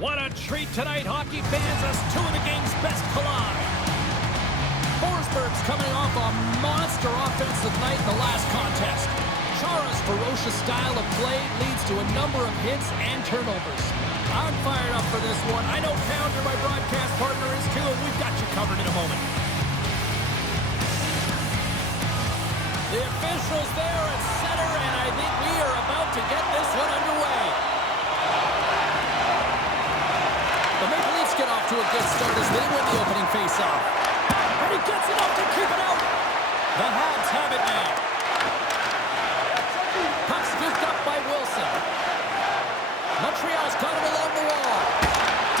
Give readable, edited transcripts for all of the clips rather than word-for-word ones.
What a treat tonight, hockey fans, as two of the game's best collide. Forsberg's coming off a monster offensive night in the last contest. Chara's ferocious style of play leads to a number of hits and turnovers. I'm fired up for this one. I know Pounder, my broadcast partner, is too, and we've got you covered in a moment. The officials there at center, and I think we are about to get this one underway. The Maple Leafs get off to a good start as they win the opening faceoff. And he gets enough to keep it out. The Habs have it now. Puck scooped up by Wilson. Montreal's got it along the wall.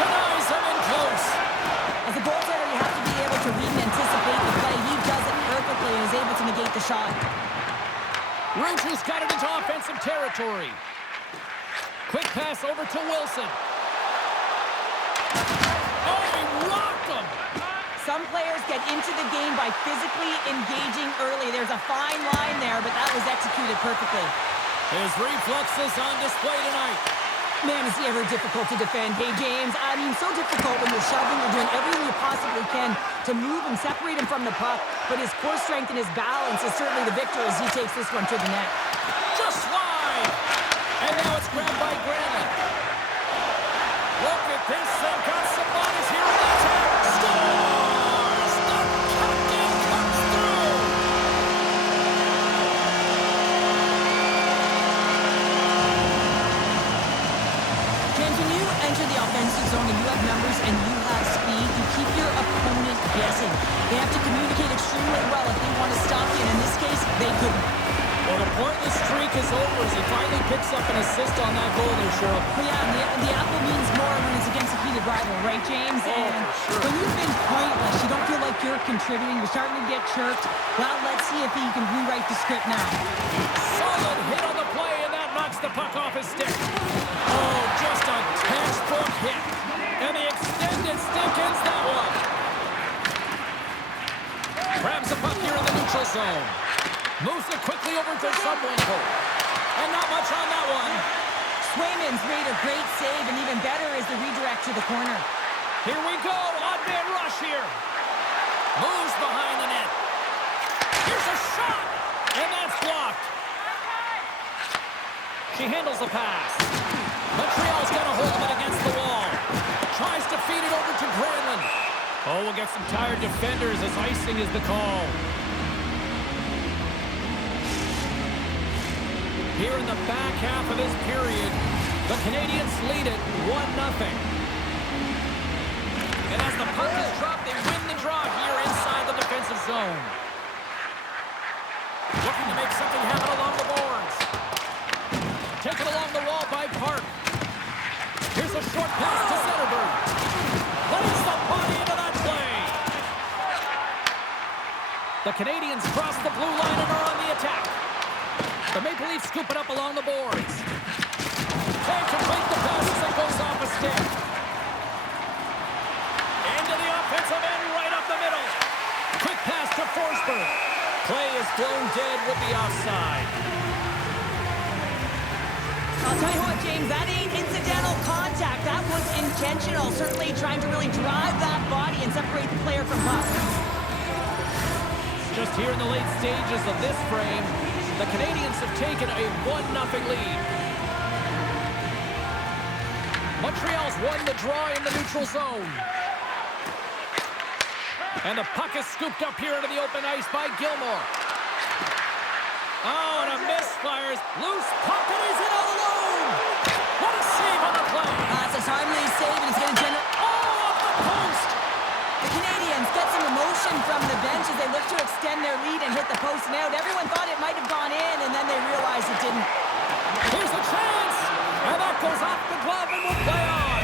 Denies him in close. As a goaltender, you have to be able to read and anticipate the play. He does it perfectly and is able to negate the shot. Rougeau's got it into offensive territory. Quick pass over to Wilson. Oh, he rocked him! Some players get into the game by physically engaging early. There's a fine line there, but that was executed perfectly. His reflexes on display tonight. Man, is he ever difficult to defend. Hey, James, I mean, so difficult when you're shoving, you're doing everything you possibly can to move and separate him from the puck, but his core strength and his balance is certainly the victor as he takes this one to the net. Just wide! And now it's grabbed by Granlund. Look at this, they've got some bodies here in the attack. Scores! The captain comes through! James, when you enter the offensive zone and you have numbers and you have speed, you keep your opponent guessing. They have to communicate extremely well if they want to stop you, and in this case, they couldn't. Well, the pointless streak is over as he finally picks up an assist on that goal there, Cheryl. Well, yeah, and the apple means more when it's against a heated rival, right, James? Oh, and for sure. When you've been pointless, you don't feel like you're contributing, you're starting to get chirped. Well, let's see if he can rewrite the script now. Solid hit on the play, and that knocks the puck off his stick. Oh, just a textbook hit. And the extended stick ends that one. Grabs the puck here in the neutral zone. Moves it quickly over to Subwinkel. And not much on that one. Swayman's made a great save, and even better is the redirect to the corner. Here we go. Odd man rush here. Moves behind the net. Here's a shot. And that's blocked. She handles the pass. Montreal's got a hold of it against the wall. Tries to feed it over to Granlund. Oh, we'll get some tired defenders as icing is the call. Here in the back half of this period, the Canadiens lead it 1-0. And as the puck is dropped, they win the draw here inside the defensive zone. Looking to make something happen along the boards. Taken along the wall by Park. Here's a short pass to Zetterberg. Plays the body into that play. The Canadiens cross the blue line and are on the attack. The Maple Leafs scoop it up along the boards. Can't complete the pass as it goes off a stick. Into the offensive end, right up the middle. Quick pass to Forsberg. Play is blown dead with the offside. I'll tell you what, James, that ain't incidental contact. That was intentional. Certainly trying to really drive that body and separate the player from puck. Just here in the late stages of this frame, the Canadiens have taken a 1-0 lead. Montreal's won the draw in the neutral zone. And the puck is scooped up here into the open ice by Gilmore. Oh, and a misfires. Loose puck, and he's in all alone. What a save on the play. It's a timely save, and it's going to generate... Oh, off the post. The Canadiens get some emotion from the bench as they look to extend their lead and hit the post and out. Everyone thought it might have gone in, and then they realized it didn't. Here's a chance. And that goes off the glove and will play on.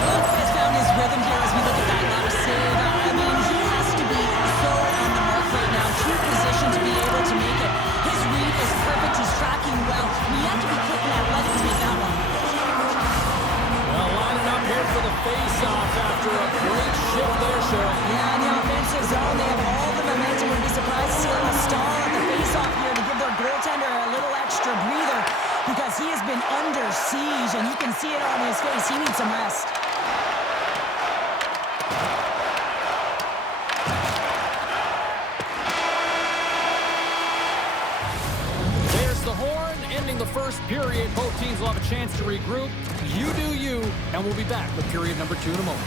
Luke has found his rhythm here as we look at that last save. I mean, he has to be so on the mark right now. True position to be able to make it. His read is perfect. He's tracking well. We have to be quick and athletic to make that one. Well, lining up here for the face-off after a great shift there, Cheryl. Yeah, in the offensive zone, they have all the momentum. We'd be surprised to see a little stall at the face-off here to give their goaltender a little extra breather. siege, and you can see it on his face. He needs some rest. There's the horn, ending the first period. Both teams will have a chance to regroup. You do you, and we'll be back with period number 2 in a moment.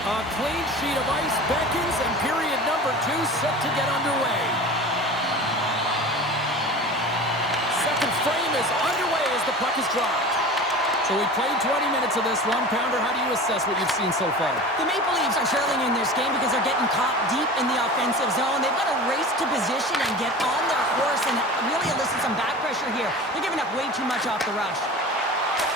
A clean sheet of ice beckons, and period number 2 set to get underway. Second frame is underway as the puck is dropped. So we played 20 minutes of this one. Pounder, how do you assess what you've seen so far? The Maple Leafs are surely in this game because they're getting caught deep in the offensive zone. They've got to race to position and get on their horse and really elicit some back pressure here. They're giving up way too much off the rush.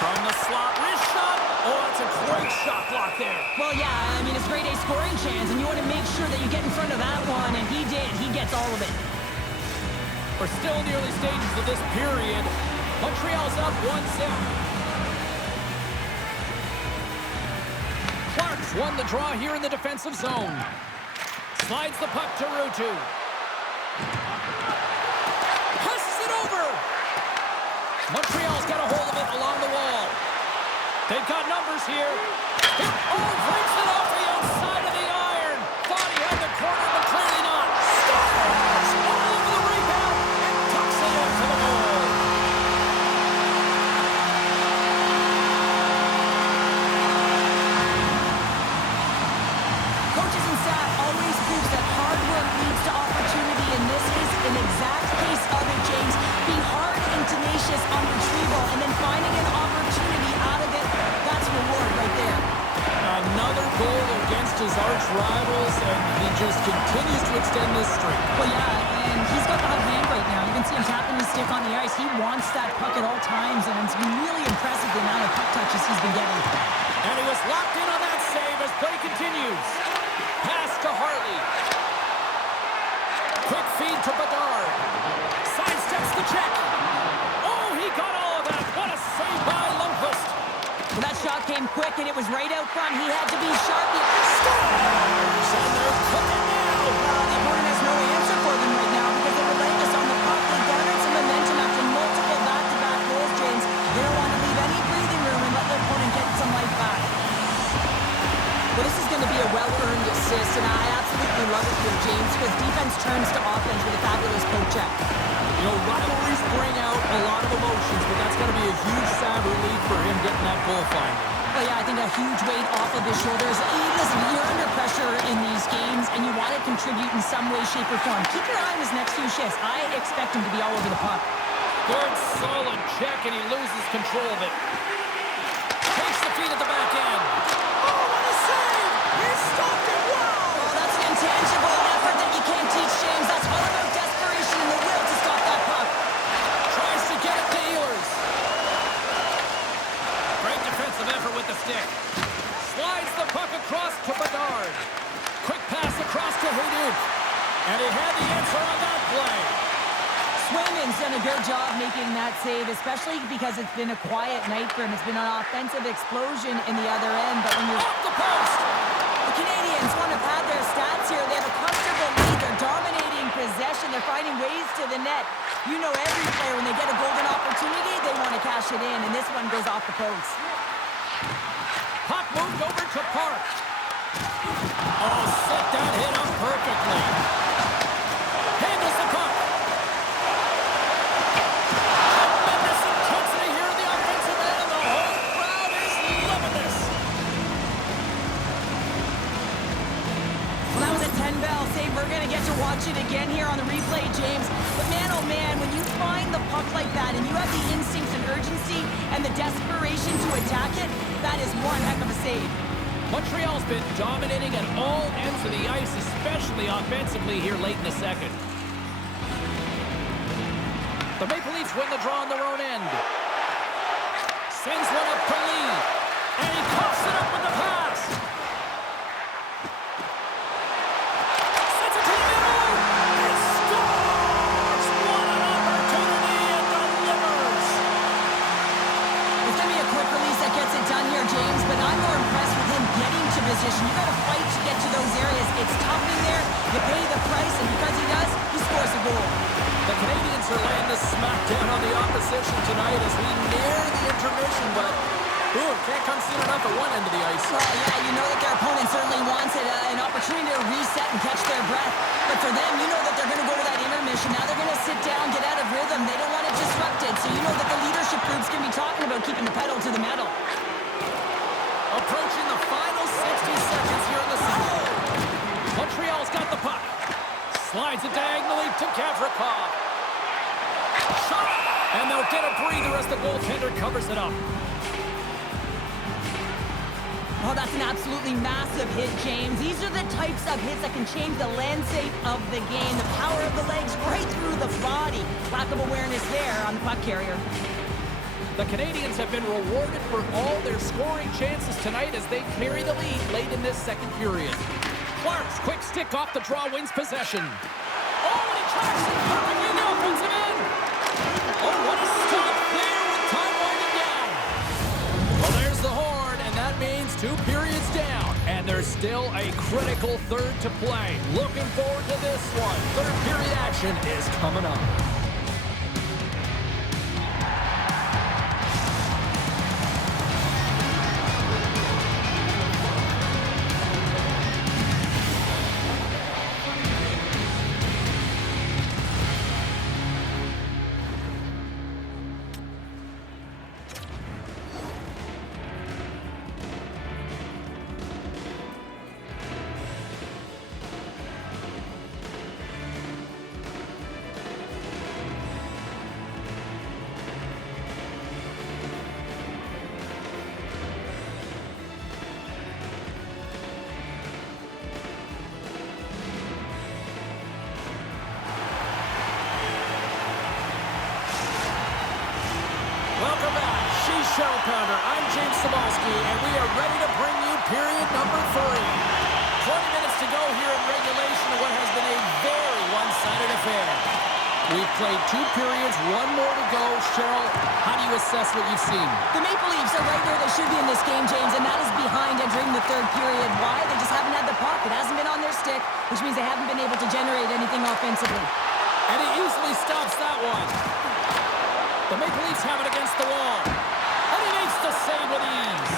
From the slot, wrist shot. Oh, that's a great shot block there. Well, yeah, I mean, it's grade A scoring chance, and you want to make sure that you get in front of that one, and he did. He gets all of it. We're still in the early stages of this period. Montreal's up 1-0. Clark's won the draw here in the defensive zone. Slides the puck to Ruutu. Passes it over. Montreal's got a hold of it along the wall. They've got numbers here. Breaks it off the outside of the iron. Thought he had the corner, but clearly not. Scores! All over the rebound and tucks it into the goal. Coaches and staff always prove that hard work leads to opportunity, and this is an exact case of it, James. Being hard and tenacious on retrieval and then finding an opportunity out of it, that's reward right there. Another goal against his arch rivals, and he just continues to extend this streak. Well, yeah, and he's got the hot hand right now. You can see him tapping his stick on the ice. He wants that puck at all times, and it's been really impressive the amount of puck touches he's been getting. And he was locked in on that save as play continues. Pass to Hartley. Quick feed to Bedard. Sidesteps the check. Oh, he got all of that. What a save by Lundqvist. Well, that shot came quick, and it was right out front. He had to be sharp. Scores! And they're cooking now. The opponent has no answer for them right now because they're relentless on the puck. They garnered some momentum after multiple back-to-back goals, James. They don't want to leave any breathing room and let their opponent get some life back. Well, this is going to be a well-earned assist, and I absolutely love it here, James, because defense turns to offense with a fabulous poke check. You know, rivalries bring out a lot of emotions, but that's going to be a huge sigh of relief for him getting that goal finally. Well, yeah, I think a huge weight off of his shoulders. Listen, you're under pressure in these games, and you want to contribute in some way, shape, or form. Keep your eye on his next few shifts. I expect him to be all over the puck. Good, solid check, and he loses control of it. Takes the feed at the back end. Oh, what a save! He stopped it! Wow! Oh, that's an intangible effort that you can't teach, James. That's all about desperation and the will to stop that puck. Tries to get it to Ehlers. Great defensive effort with the stick. Slides the puck across to Bedard. Quick pass across to Hayduk. And he had the answer on that play. Swayman's done a good job making that save, especially because it's been a quiet night for him. It's been an offensive explosion in the other end, but when you're... Off the post! The Canadians want to pad their stats here. They have a comfortable lead. They're dominating possession. They're finding ways to the net. You know every player, when they get a golden opportunity, they want to cash it in, and this one goes off the post. Puck moved over to Park. Oh, set that hit up perfectly. Handles the puck. watch it again here on the replay, James. But man, oh man, when you find the puck like that and you have the instinct and urgency and the desperation to attack it, that is one heck of a save. Montreal's been dominating at all ends of the ice, especially offensively here late in the second. The Maple Leafs win the draw on their own end. Sends one up for Lee. And he coughs it up with the pass. Sends it to the middle. He scores! What an opportunity and delivers. It's going to be a quick release that gets it done here, James, but I'm more impressed with him getting to position. You got to fight to get to those areas. It's tough in there. You pay the price, and because he does, he scores a goal. The Canadians are laying the smackdown on the opposition tonight as we near the intermission, but can't come soon enough at one end of the ice. Well, yeah, you know that their opponent certainly wants it, an opportunity to reset and catch their breath. But for them, you know that they're going to go to that intermission. Now they're going to sit down, get out of rhythm. They don't want it disrupted. So you know that the leadership group's going to be talking about keeping the pedal to the metal. Approaching the final 60 seconds here in the season. Montreal's got the puck. Slides it diagonally to Gavrikov. Shot! And they'll get a breather as the goaltender covers it up. Oh, that's an absolutely massive hit, James. These are the types of hits that can change the landscape of the game. The power of the legs right through the body. Lack of awareness there on the puck carrier. The Canadians have been rewarded for all their scoring chances tonight as they carry the lead late in this second period. Clark's quick stick off the draw wins possession. Oh, and he tracks it perfectly in the offensive end. Oh, what a stop there with time winding down. Well, there's the horn, and that means 2 periods down. And there's still a critical third to play. Looking forward to this one. Third period action is coming up. Welcome back. She's Cheryl Pounder. I'm James Cebulski, and we are ready to bring you period number 3. 20 minutes to go here in regulation of what has been a very one-sided affair. We've played 2 periods, 1 more to go. Cheryl, how do you assess what you've seen? The Maple Leafs are right where they should be in this game, James, and that is behind entering the third period. Why? They just haven't had the puck. It hasn't been on their stick, which means they haven't been able to generate anything offensively. And he easily stops that one. The Maple Leafs have it against the wall. And he makes the save with ease.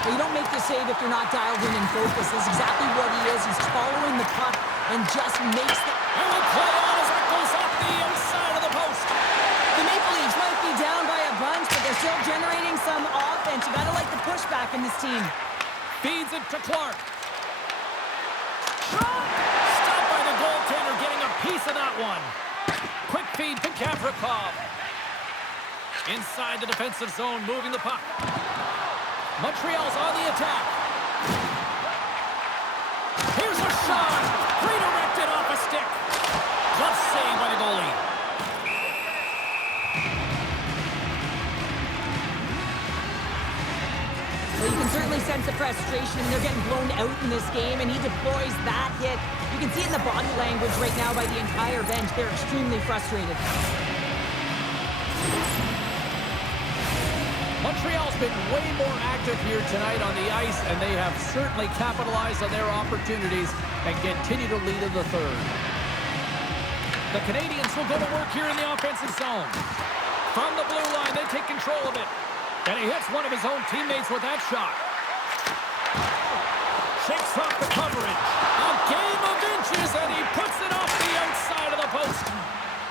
Well, you don't make the save if you're not dialed in and focused. That's exactly what he is. He's following the puck and just makes the... And we play on as that goes off the outside of the post. The Maple Leafs might be down by a bunch, but they're still generating some offense. You gotta like the pushback in this team. Feeds it to Clark. Shot! Stopped by the goaltender, getting a piece of that one. Quick feed to Gavrikov. Inside the defensive zone, moving the puck. Montreal's on the attack. Here's a shot. Redirected off a stick. Glove save by the goalie. Well, you can certainly sense the frustration. They're getting blown out in this game, and he deploys that hit. You can see it in the body language right now by the entire bench. They're extremely frustrated. Montreal's been way more active here tonight on the ice, and they have certainly capitalized on their opportunities and continue to lead in the third. The Canadians will go to work here in the offensive zone. From the blue line, they take control of it. And he hits one of his own teammates with that shot. Shakes off the coverage. A game of inches, and he puts it off the outside of the post.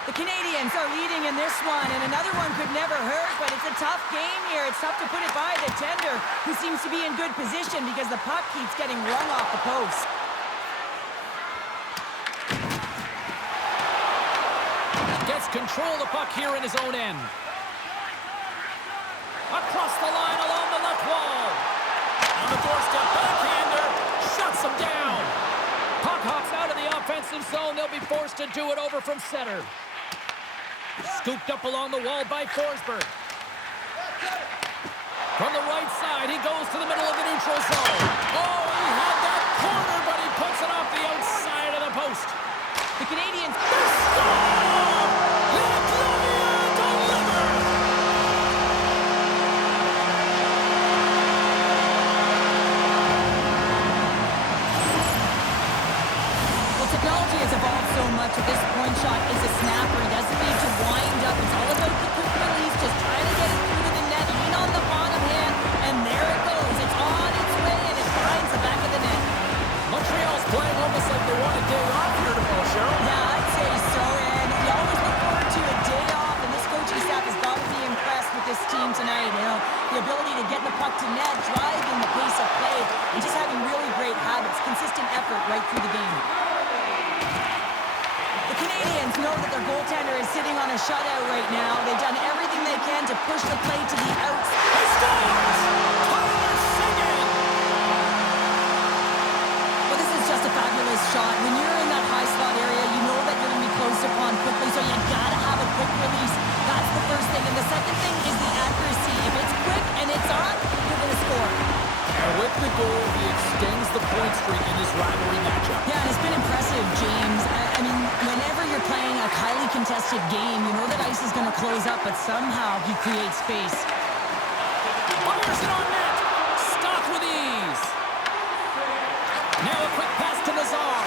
The Canadians are leading in this one, and another one could never hurt, but it's a tough game here. It's tough to put it by the tender, who seems to be in good position because the puck keeps getting rung off the post. control the puck here in his own end. Across the line along the left wall. On the doorstep, backhander. Shuts him down. Puck hops out of the offensive zone. They'll be forced to do it over from center. Scooped up along the wall by Forsberg. From the right side, he goes to the middle of the neutral zone. Oh, he had that corner, but he puts it off the outside of the post. The Canadians... Technology has evolved so much that this point shot is a snapper. He doesn't need to wind up. It's all about the quick release, just trying to get it through to the net, lean on the bottom hand, and there it goes. It's on its way, and it finds the back of the net. Montreal's playing almost like they want a day off here tomorrow, Cheryl. Yeah, I'd say so, and you always look forward to a day off, and this coaching staff has got to be impressed with this team tonight. You know, the ability to get the puck to net, driving the pace of play, and just having really great habits, consistent effort right through the game. The Canadians know that their goaltender is sitting on a shutout right now. They've done everything they can to push the play to the outside. He scores! Tyler Seguin! Well, this is just a fabulous shot. When you're in that high slot area, you know that you're going to be closed upon quickly, so you got to have a quick release. That's the first thing. And the second thing is the accuracy. If it's quick and it's on, you're going to score. And with the goal, he extends the point streak in this rivalry matchup. Yeah, and it's been impressive, James. I mean, whenever you're playing a highly contested game, you know that ice is going to close up, but somehow he creates space. Fires it on net. Stopped with ease. Now a quick pass to Nazar.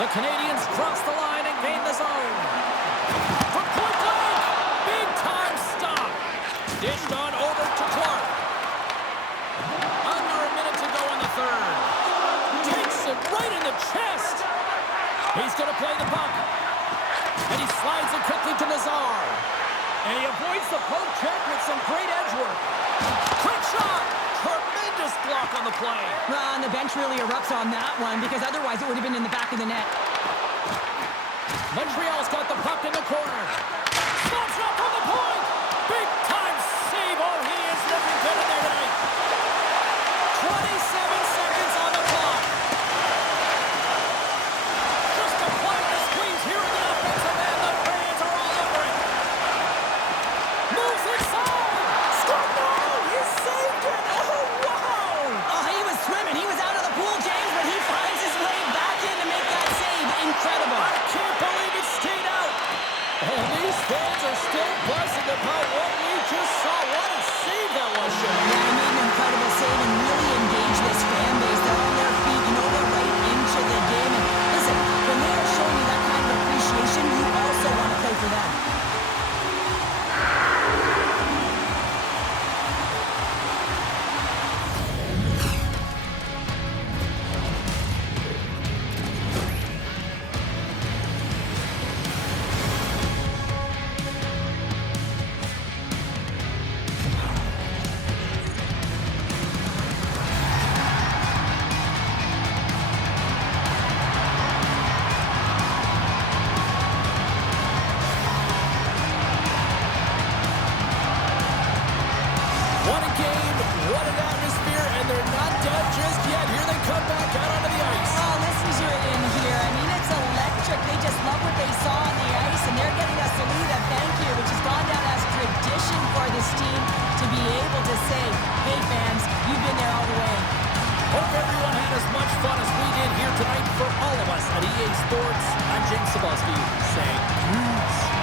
The Canadians cross the line and gain the zone. From point blank. Big time stop. Dished on over to Clark. Under a minute to go in the third. Takes it right in the chest. He's going to play the puck. And he slides it quickly to Nazar. And he avoids the poke check with some great edge work. Quick shot. Tremendous block on the play. Well, and the bench really erupts on that one because otherwise it would have been in the back of the net. Montreal's got the puck in the corner. Stops up on the point. Big time save. Oh, he is looking good in there tonight. 27 seconds on the clock. Just applying the squeeze here in the offensive end. The fans are all over it. Moves inside. Score! No! He saved it. Oh, wow! Oh, he was swimming. He was out of the pool, James, but he finds his way back in to make that save. Incredible. I can't believe it stayed out. And these fans are still buzzing about what we just saw. What a save that was, Sean. Yeah, he made an incredible save and really engaged this fan base. They're on their feet. You know they're right into the game. And listen, when they are showing you that kind of appreciation, you also want to play for them. What a game, what an atmosphere, and they're not done just yet. Here they come back out onto the ice. Oh, listen to it in here. I mean, it's electric. They just love what they saw on the ice, and they're getting a salute, a thank you, which has gone down as tradition for this team to be able to say, hey, fans, you've been there all the way. Hope everyone had as much fun as we did here tonight. For all of us at EA Sports, I'm James Cebulski saying peace.